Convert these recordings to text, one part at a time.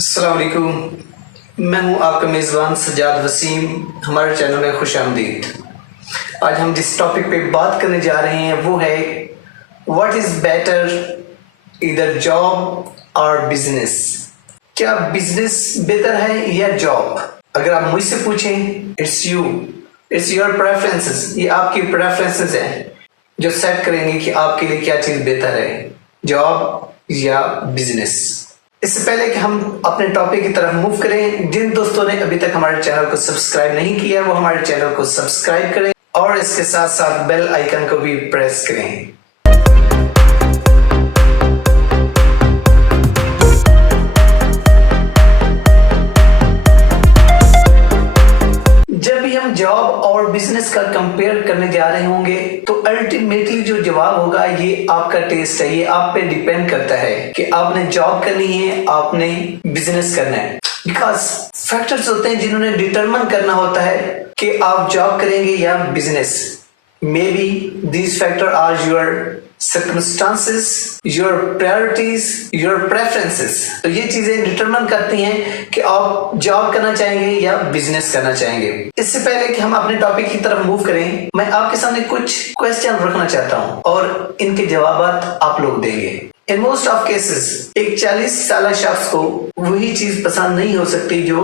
अस्सलाम वालेकुम। मैं हूं आपका मेज़बान सज्जाद वसीम। हमारे चैनल में खुश आमदीद। आज हम जिस टॉपिक पे बात करने जा रहे हैं वो है व्हाट इज़ बेटर, इधर जॉब और बिजनेस। क्या बिजनेस बेहतर है या जॉब? अगर आप मुझसे पूछें, इट्स योर प्रेफरेंसेस। ये आपकी प्रेफरेंसेस हैं जो सेट करेंगे कि आपके लिए क्या चीज़ बेहतर है, जॉब या बिजनेस। इससे पहले कि हम अपने टॉपिक की तरफ मूव करें, जिन दोस्तों ने अभी तक हमारे चैनल को सब्सक्राइब नहीं किया वो हमारे चैनल को सब्सक्राइब करें और इसके साथ साथ बेल आइकन को भी प्रेस करें। जब भी हम जॉब और बिजनेस का कंपेयर करने जा रहे होंगे तो अल्टीमेटली जो जवाब होगा ये आपका टेस्ट है, ये आप पे डिपेंड करता है कि आपने जॉब करनी है, आपने बिजनेस करना है। बिकॉज फैक्टर्स होते हैं जिन्होंने डिटरमाइन करना होता है कि आप जॉब करेंगे या business. Maybe these factor are your circumstances, your priorities, your preferences। तो ये चीजें डिटरमाइन करती हैं कि आप जॉब करना चाहेंगे या बिजनेस करना चाहेंगे। इससे पहले कि हम अपने टॉपिक की तरफ मूव करें, मैं आपके सामने कुछ क्वेश्चन रखना चाहता हूं और इनके जवाब आप लोग देंगे। इन मोस्ट ऑफ केसेस एक 40 साल शख्स को वही चीज पसंद नहीं हो सकती जो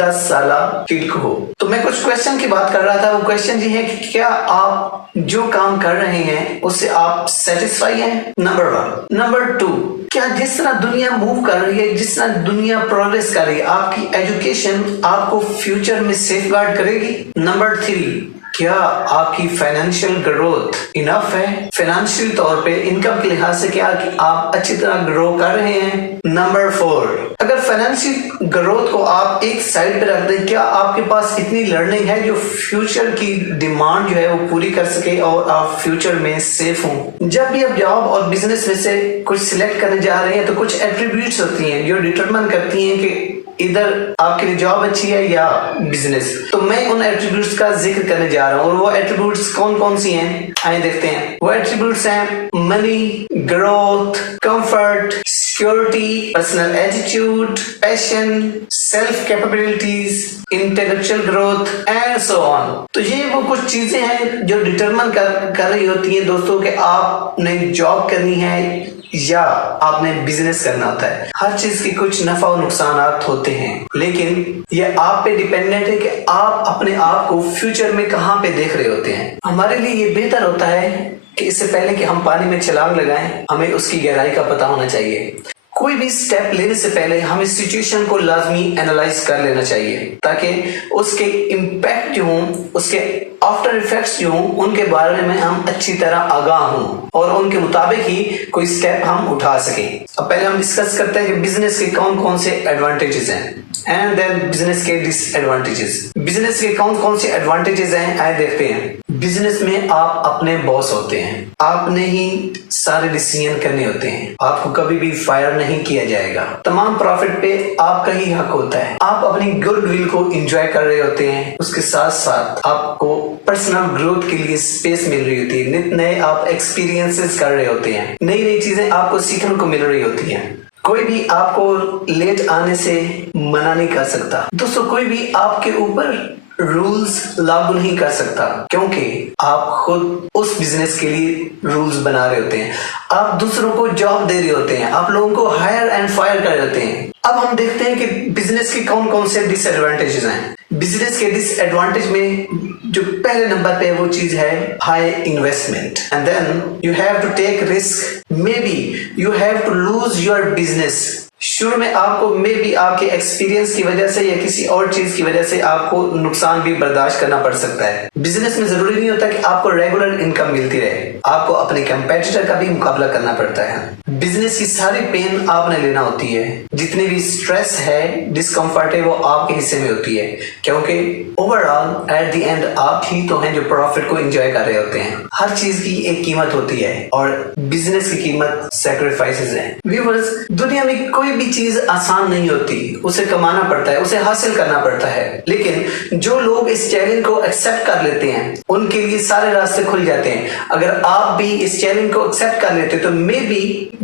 10 साल किड को हो। तो मैं कुछ क्वेश्चन की बात कर रहा था। वो क्वेश्चन ये है कि क्या आप जो काम कर रहे हैं उससे आप सेटिस्फाई हैं? नंबर 1। नंबर 2, क्या जिस तरह दुनिया मूव कर रही है, जिस तरह दुनिया प्रोग्रेस कर रही है, आपकी एजुकेशन आपको फ्यूचर में सेफगार्ड करेगी? नंबर 3, क्या आपकी फाइनेंशियल ग्रोथ इनफ है? फाइनेंशियल तौर पे इनकम के लिहाज से क्या आप अच्छी तरह ग्रो कर रहे हैं? नंबर 4, अगर फाइनेंशियल ग्रोथ को आप एक साइड पे रख दें, क्या आपके पास इतनी लर्निंग है जो फ्यूचर की डिमांड जो है वो पूरी कर सके और आप फ्यूचर में सेफ हों? जब भी आप जॉब और बिजनेस में से कुछ सिलेक्ट करने जा रहे हैं तो कुछ एट्रीब्यूट्स होती हैं जो डिटरमाइन करती हैं कि इधर आपके लिए जॉब अच्छी है या बिजनेस। तो मैं उन एट्रीब्यूट्स का जिक्र करने जा रहा हूं और वो एट्रीब्यूट्स कौन कौन सी हैं आइए देखते हैं। वो एट्रीब्यूट्स हैं money, growth, comfort, security, personal attitude, passion, self capabilities, intellectual growth and so on. तो ये वो कुछ चीजें हैं जो डिटरमाइन कर रही होती हैं दोस्तों कि आपने जॉब करनी है या आपने बिजनेस करना होता है। हर चीज की कुछ नफा और नुकसान होते हैं, लेकिन ये आप पे डिपेंडेंट है कि आप अपने आप को फ्यूचर में कहां पे देख रहे होते हैं। हमारे लिए ये बेहतर होता है कि इससे पहले कि हम पानी में छलांग लगाएं, हमें उसकी गहराई का पता होना चाहिए। कोई भी स्टेप लेने से पहले हमें सिचुएशन को लाजमी एनालाइज कर लेना चाहिए ताकि उसके इम्पैक्ट जो हों, उसके आफ्टर इफेक्ट्स जो हों, उनके बारे में हम अच्छी तरह आगाह हों और उनके मुताबिक ही कोई स्टेप हम उठा सकें। अब पहले हम डिस्कस करते हैं कि बिजनेस के कौन कौन से एडवांटेजेस हैं एंड देन बिजनेस के डिसएडवांटेजेस। बिजनेस के कौन कौन से एडवांटेजेस हैं आइए देखते हैं। बिजनेस में आप अपने बॉस होते हैं, आपने ही सारे डिसीजन करने होते हैं, आपको कभी भी फायर नहीं किया जाएगा, तमाम प्रॉफिट पे आपका ही हक होता है, आप अपनी गुडविल को एंजॉय कर रहे होते हैं, उसके साथ साथ आपको पर्सनल ग्रोथ के लिए स्पेस मिल रही होती है, नित नए आप एक्सपीरियंसेस कर रहे होते हैं, नई नई चीजें आपको सीखने को मिल रही होती हैं। कोई भी आपको लेट आने से मना नहीं कर सकता दोस्तों, कोई भी आपके ऊपर रूल्स लागू नहीं कर सकता क्योंकि आप खुद उस बिजनेस के लिए रूल्स बना रहे होते हैं, आप दूसरों को जॉब दे रहे होते हैं, आप लोगों को हायर एंड फायर कर रहे होते हैं। अब हम देखते हैं कि बिजनेस के कौन कौन से डिसएडवांटेजेस हैं। बिजनेस के डिसएडवांटेज में जो पहले नंबर पे वो चीज है high investment and then you have to take risk, maybe you have to lose your business. शुरू में आपको मे बी आपके एक्सपीरियंस की वजह से या किसी और चीज की वजह से आपको नुकसान भी बर्दाश्त करना पड़ सकता है। बिजनेस में जरूरी नहीं होता कि आपको रेगुलर इनकम मिलती रहे, आपको अपने कंपेटिटर का भी मुकाबला करना पड़ता है। बिजनेस की सारी पेन आपने लेना होती है, जितनी भी स्ट्रेस है, डिस्कम्फर्ट है, वो आपके हिस्से में होती है क्योंकि ओवरऑल एट द एंड आप ही तो हैं जो प्रॉफिट को एंजॉय कर रहे होते हैं। हर चीज की एक कीमत होती है और बिजनेस की कीमत सैक्रिफाइसेस है। व्यूअर्स, दुनिया में कोई भी चीज आसान नहीं होती, उसे कमाना पड़ता है, उसे हासिल करना पड़ता है, लेकिन जो लोग इस चैलेंज को एक्सेप्ट कर लेते हैं उनके लिए सारे रास्ते खुल जाते हैं। अगर आप भी इस चैलेंज को एक्सेप्ट कर लेते तो मे बी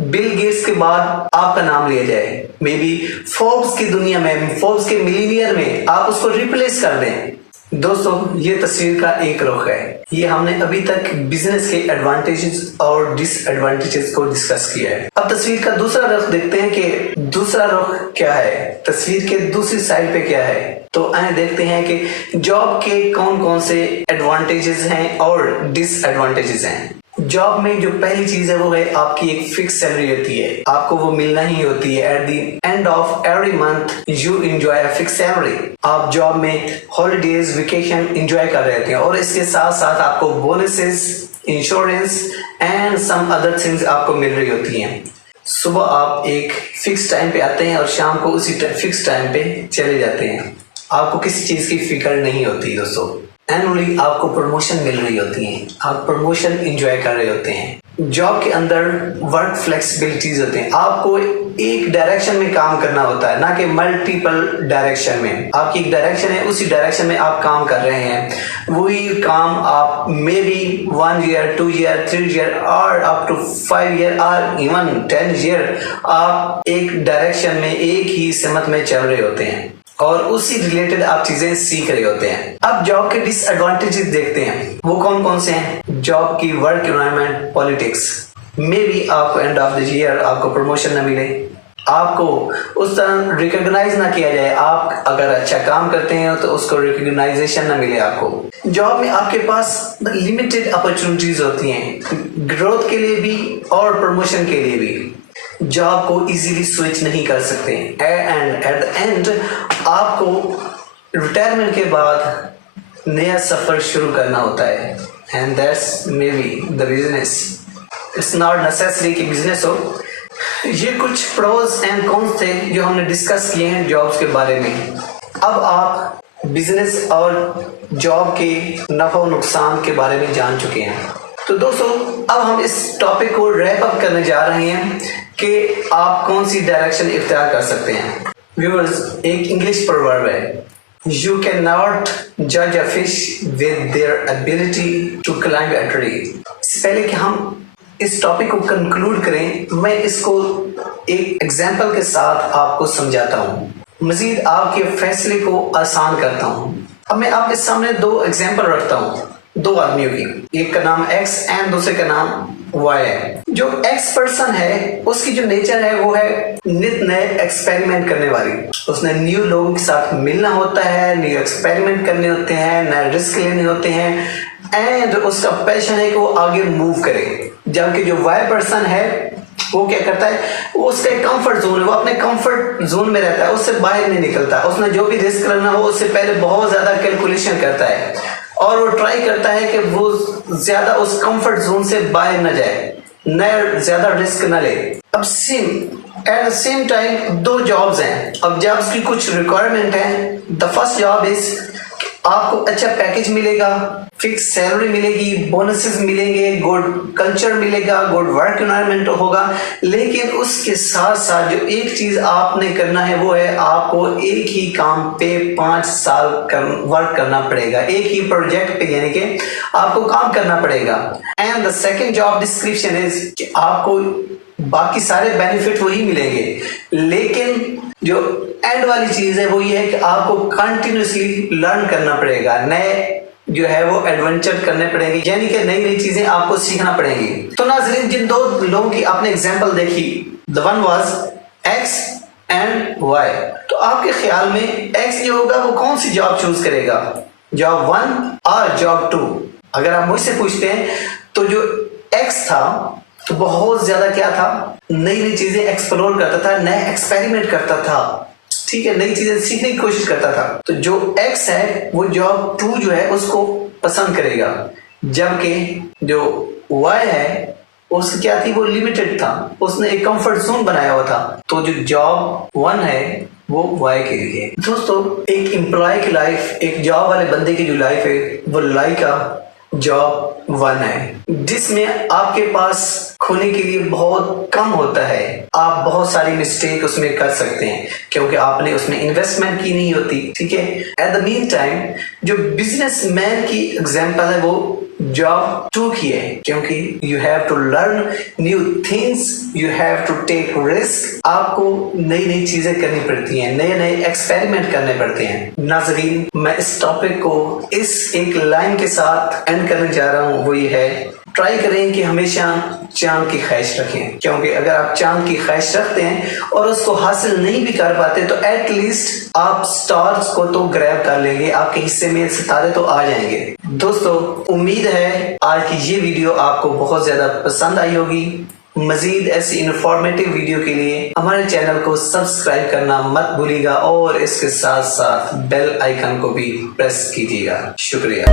बिल गेट्स के बाद आपका नाम लिया जाए, मे बी फोर्ब्स की दुनिया में, फोर्ब्स के मिलीनियर में आप उसको रिप्लेस कर दें। दोस्तों, ये तस्वीर का एक रुख है। ये हमने अभी तक बिजनेस के एडवांटेजेस और डिसएडवांटेजेस को डिस्कस किया है। अब तस्वीर का दूसरा रुख देखते हैं कि दूसरा रुख क्या है, तस्वीर के दूसरी साइड पे क्या है। तो आइए देखते हैं कि जॉब के कौन कौन से एडवांटेजेस हैं और डिसएडवांटेजेस हैं। जॉब में जो पहली चीज है वो है आपकी एक फिक्स सैलरी होती है, आपको वो मिलना ही होती है। At the end of every month you enjoy a fix salary. आप जॉब में हॉलीडेज, वेकेशन एंजॉय कर रहे होते हैं और इसके साथ साथ आपको bonuses, insurance and some other things आपको मिल रही होती हैं। सुबह आप एक फिक्स टाइम पे आते हैं और शाम को उसी फिक्स टाइम पे चले जाते हैं। आपको किसी चीज की फिक्र नहीं होती दोस्तों। एनुअली आपको प्रमोशन मिल रही होती है, आप प्रमोशन एंजॉय कर रहे होते हैं। जॉब के अंदर वर्क फ्लेक्सिबिलिटीज होते हैं, आपको एक डायरेक्शन में काम करना होता है, ना कि मल्टीपल डायरेक्शन में। आपकी एक डायरेक्शन है, उसी डायरेक्शन में आप काम कर रहे हैं। वही काम आप may be 1 year, 2 year, 3 year और अप टू 5 year और इवन 10 year आप एक डायरेक्शन में, एक ही सिमत में चल रहे होते हैं और उसी रिलेटेड आप चीजें सीख रहे होते हैं। अब जॉब के डिसएडवांटेजेस देखते हैं, वो कौन कौन से हैं। जॉब की work environment, politics, may be आपको एंड ऑफ द ईयर आपको प्रमोशन ना मिले, आपको उस तरह रिकॉग्नाइज ना किया जाए। आप अगर अच्छा काम करते हैं तो उसको रिकॉग्नाइजेशन ना मिले आपको। जॉब में आपके पास लिमिटेड अपॉर्चुनिटीज होती हैं, ग्रोथ के लिए भी और प्रमोशन के लिए भी। जॉब को इजीली स्विच नहीं कर सकते एंड एट द एंड आपको रिटायरमेंट के बाद नया सफर शुरू करना होता है। And that's may be the business. It's not necessary कि बिजनेस हो। ये कुछ प्रोज एंड कॉन्स थे जो हमने डिस्कस किए हैं जॉब्स के बारे में। अब आप बिजनेस और जॉब के नफा और नुकसान के बारे में जान चुके हैं। तो दोस्तों, अब हम इस टॉपिक को रैप अप करने जा रहे हैं कि आप कौन सी डायरेक्शन इख्तियार कर सकते हैं। व्यूअर्स, एक इंग्लिश प्रोवर्ब है, यू कैन नॉट जज a fish with their ability to climb a tree. इससे पहले कि हम इस टॉपिक को कंक्लूड करें, मैं इसको एक एग्जाम्पल के साथ आपको समझाता हूँ, मजीद आपके फैसले को आसान करता हूँ। अब मैं आपके सामने 2 एग्जाम्पल रखता हूँ, 2 आदमियों की, एक का नाम X एंड दूसरे का नाम Y है। जो X पर्सन है उसकी जो नेचर है वो है नित नए एक्सपेरिमेंट करने वाली। उसने न्यू लोगों के साथ मिलना होता है, न्यू एक्सपेरिमेंट करने होते हैं, नए रिस्क लेने होते हैं एंड उसका पैशन है कि वो आगे मूव करे। जबकि जो Y पर्सन है वो क्या करता है, वो उसका कंफर्ट जोन है, वो अपने कंफर्ट जोन में रहता है, उससे बाहर नहीं निकलता। उसने जो भी रिस्क लेना हो उससे पहले बहुत ज्यादा कैलकुलेशन करता है और वो ट्राई करता है कि वो ज्यादा उस कंफर्ट जोन से बाहर न जाए, न ज्यादा रिस्क न ले। अब at the same time 2 jobs हैं। अब जॉब्स की कुछ रिक्वायरमेंट है। द फर्स्ट जॉब इज आपको अच्छा पैकेज मिलेगा, फिक्स सैलरी मिलेगी, बोनसेस मिलेंगे, गुड कल्चर मिलेगा, गुड वर्क एनवायरनमेंट होगा। लेकिन उसके साथ साथ जो एक चीज आपने करना है वो है आपको एक ही काम पे 5 साल वर्क करना पड़ेगा, एक ही प्रोजेक्ट पे, यानी कि आपको काम करना पड़ेगा। And the second job description is कि आपको बाकी सारे बेनिफिट वही मिलेंगे, लेकिन जो एंड वाली चीज है वो ये है कि आपको कंटिन्यूसली लर्न करना पड़ेगा, नए जो है वो एडवेंचर करने पड़ेंगे, यानी कि नई नई चीजें आपको सीखना पड़ेंगी। तो नाज़रीन, जिन 2 लोगों की आपने एग्जांपल देखी, the one was X and Y, तो आपके ख्याल में X जो होगा वो कौन सी जॉब चूज करेगा, जॉब 1 और जॉब 2? अगर आप मुझसे पूछते हैं तो जो X था तो बहुत ज्यादा क्या था, नई नई चीजें एक्सप्लोर करता था, नए एक्सपेरिमेंट करता था, ठीक है, नई चीजें सीखने की कोशिश करता था। तो जो X है वो जॉब 2 जो है उसको पसंद करेगा, जबकि जो Y है उसकी क्या थी, वो लिमिटेड था, उसने एक कंफर्ट जोन बनाया हुआ था। तो जो जॉब 1 है वो Y के लिए। दोस्तों, एक एम्प्लॉय की लाइफ, एक जॉब वाले बंदे की जो लाइफ है वो लाइक का जॉब 1 है, जिसमें आपके पास खोने के लिए बहुत कम होता है। आप बहुत सारी मिस्टेक उसमें कर सकते हैं क्योंकि आपने उसमें इन्वेस्टमेंट की नहीं होती, ठीक है। एट द मीन टाइम जो बिजनेसमैन की एग्जांपल है वो जॉब टू की है, क्योंकि you have to learn new things, you have to take risk. आपको नई नई चीजें करनी पड़ती हैं, नए नए एक्सपेरिमेंट करने पड़ते हैं। नाजरीन, मैं इस टॉपिक को इस एक लाइन के साथ एंड करने जा रहा हूँ, वो ये है, ट्राई करें कि हमेशा चांद की ख्वाहिश रखें, क्योंकि अगर आप चांद की ख्वाहिश रखते हैं और उसको हासिल नहीं भी कर पाते तो एटलीस्ट आप स्टार्स को तो ग्रैब कर लेंगे, आपके हिस्से में सितारे तो आ जाएंगे। दोस्तों, उम्मीद है आज की ये वीडियो आपको बहुत ज्यादा पसंद आई होगी। मजीद ऐसी इंफॉर्मेटिव वीडियो के लिए हमारे चैनल को सब्सक्राइब करना मत भूलिएगा और इसके साथ साथ बेल आइकन को भी प्रेस कीजिएगा। शुक्रिया।